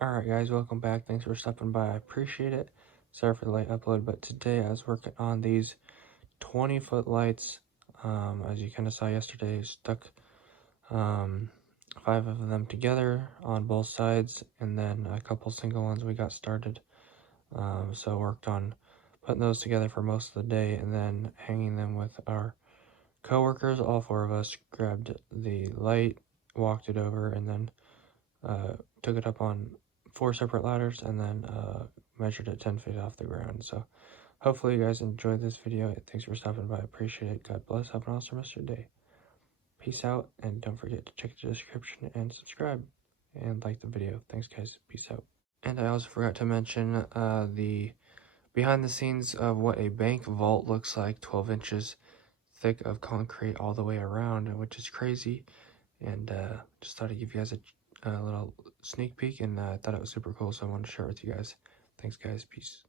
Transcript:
Alright guys, welcome back. Thanks for stopping by. I appreciate it. Sorry for the late upload, but today I was working on these 20-foot lights. As you kind of saw yesterday, stuck 5 of them together on both sides, and then a couple single ones we got started. So worked on putting those together for most of the day, and then hanging them with our co-workers. All 4 of us grabbed the light, walked it over, and then took it up on 4 separate ladders, and then measured it 10 feet off the ground. So hopefully you guys enjoyed this video. Thanks for stopping by. I appreciate it. God bless. Have an awesome rest of your day. Peace out, and don't forget to check the description and subscribe and like the video. Thanks guys. Peace out. And I also forgot to mention the behind the scenes of what a bank vault looks like. 12 inches thick of concrete all the way around, which is crazy. And just thought I'd give you guys a little sneak peek, and I thought it was super cool, so I wanted to share it with you guys. Thanks guys. Peace.